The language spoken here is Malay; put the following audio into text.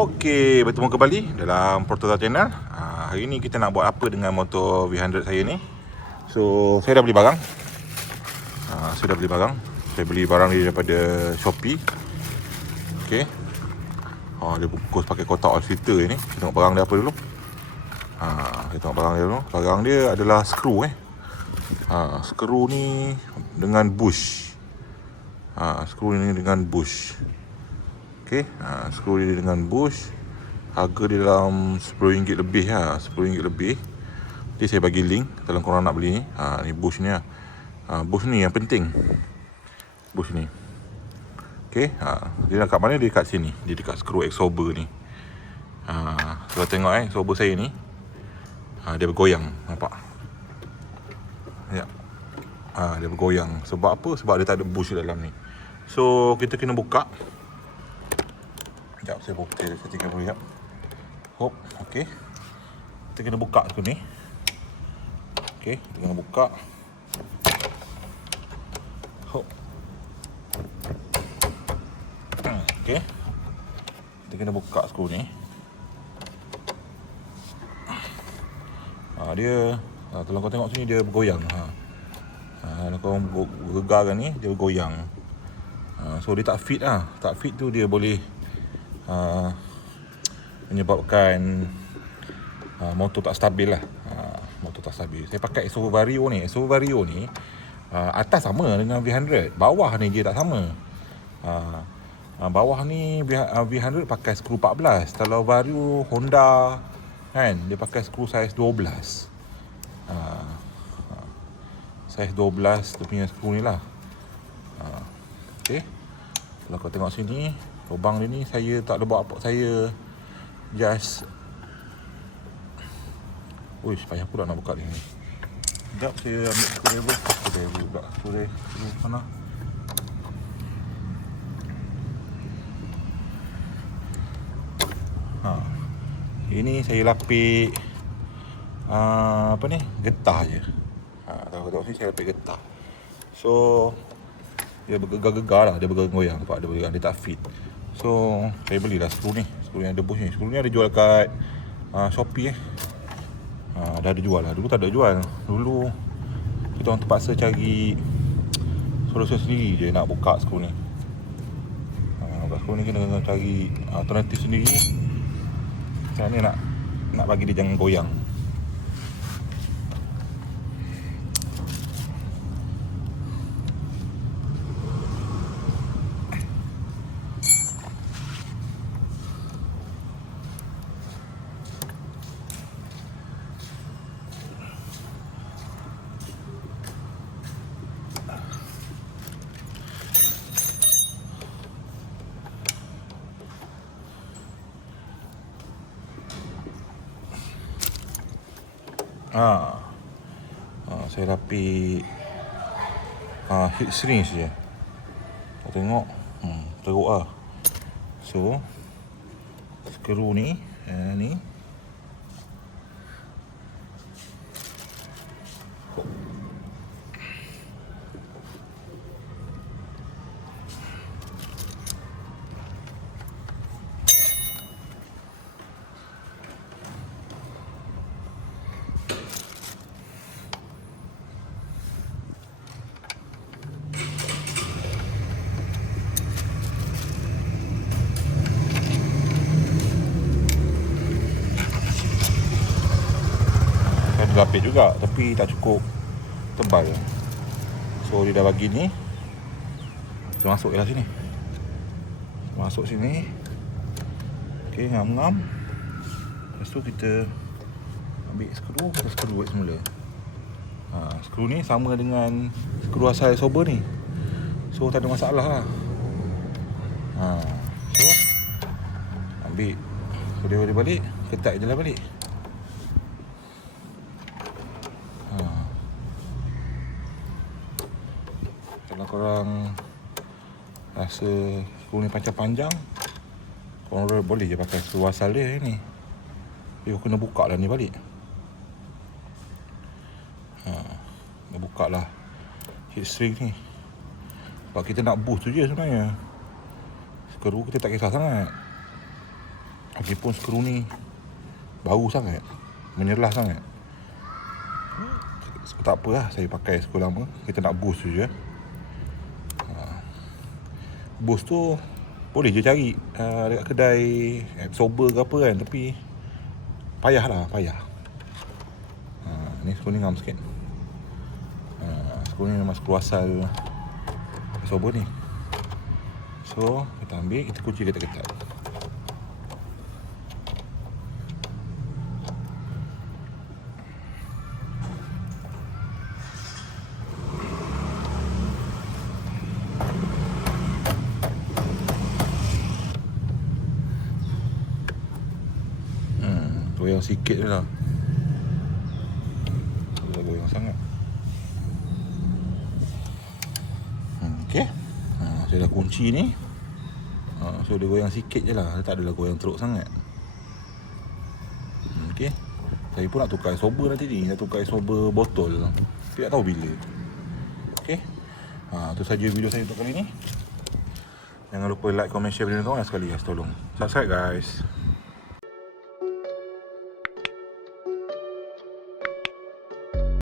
Okey, bertemu kembali dalam Prototype Channel. Uh, hari ni kita nak buat apa dengan motor V100 saya ni? So, saya dah beli barang. Uh, saya dah beli barang. Saya beli barang ni daripada Shopee. Okey. Oh, dia bungkus pakai kotak all filter ni. Kita tengok barang dia apa dulu. Ha, kita tengok barang dia dulu. Barang dia adalah skru eh. Ha, skru ni dengan bush. Ha, skru ni dengan bush. Okey, ha, skru dia dengan bush. Harga dia dalam RM10 lebih ha, RM10 lebih. Nanti saya bagi link kalau korang nak beli. Ha, ni bush ni lah. Ha, bush ni yang penting. Bush ni. Okey, ha, dia dekat mana? Dia dekat sini. Dia dekat skru exober ni. Ha, kalau tengok eh, exober saya ni. Ha, dia bergoyang, nampak? Ya. Ha, dia bergoyang. Sebab apa? Sebab dia tak ada bush dalam ni. So, kita kena buka. Sekejap, saya buka. Saya, tinggal sekejap. Hop, okey. Kita kena buka tu ni. Okey, kita kena buka. Hop. Hmm, Okey. Kita kena buka skru ni. Ha, dia ha, kalau kau tengok sini dia bergoyang. Ha. Ha, kalau kau gegarkan ni dia bergoyang. Ha, so dia tak fit lah. Tak fit tu dia boleh ha, menyebabkan ha, motor tak stabil lah. Ha, motor tak stabil. Saya pakai Exo Vario ni. Exo Vario ni ha, atas sama dengan V100. Bawah ni dia tak sama. Ha, ha, bawah ni V100 pakai skru 14. Kalau Vario Honda kan dia pakai skru saiz 12 ha, ha. saiz 12 tu punya skru ni lah ha. ok kalau kau tengok sini lubang dia ni saya tak ada buat apa saya just Uish, payah pula nak buka ni Sekejap saya ambil screwdriver Screwdriver pula Screwdriver mana Ha. Ini saya lapik uh, apa ni? Getah je. Ha, tahu sini saya lapik getah. So dia bergegar-gegar lah, dia bergoyang nampak dia bergegar, dia tak fit. So saya belilah skru ni, skru yang ada bush ni. Skru ni ada jual kat uh, Shopee eh. Ha, dah ada jual lah. Dulu tak ada jual. Dulu kita orang terpaksa cari solusi sendiri je nak buka skru ni. Ha, buka skru ni kena cari alternatif sendiri. Sekarang ni nak nak bagi dia jangan goyang. Ha. ha saya rapi ha, heat syringe je. Kau tengok. Hmm, teruk lah. So, skru ni, eh, ni. Lapis juga tapi tak cukup tebal. So dia dah bagi ni. Kita masuk lah sini. Masuk sini. Okey, ngam-ngam. Lepas tu kita ambil skru, kita skru buat semula. Ha, skru ni sama dengan skru asal sober ni. So tak ada masalah lah. Ha, so ambil so dia balik, ketat je lah balik. Ha. Kalau korang rasa skru ni panjang-panjang Korang boleh je pakai asal dia ni Tapi kena buka lah ni balik ha. Buka lah Heat shrink ni Sebab kita nak boost tu je sebenarnya Skru kita tak kisah sangat Lagipun skru ni baru sangat. Menyerlah sangat. Tak apa lah saya pakai skru lama. Kita nak boost tu je. Boost tu boleh je cari uh, dekat kedai absorber ke apa kan tapi payah lah payah. Ha, ni skru ni ngam sikit. Ha, skru ni memang skru asal absorber ni. So, kita ambil, kita kunci ketat-ketat. Hmm, goyang sikit je lah. Tak goyang sangat. Hmm, okay. Ha, saya dah kunci ni. Ha, so dia goyang sikit je lah. Dia tak adalah goyang teruk sangat. Hmm, okay. Saya pun nak tukar sober nanti ni. Nak tukar sober botol. Tapi tak tahu bila. Okay. Ha, tu saja video saya untuk kali ni. Jangan lupa like, comment, share ni kawan sekali guys. Tolong. Subscribe guys.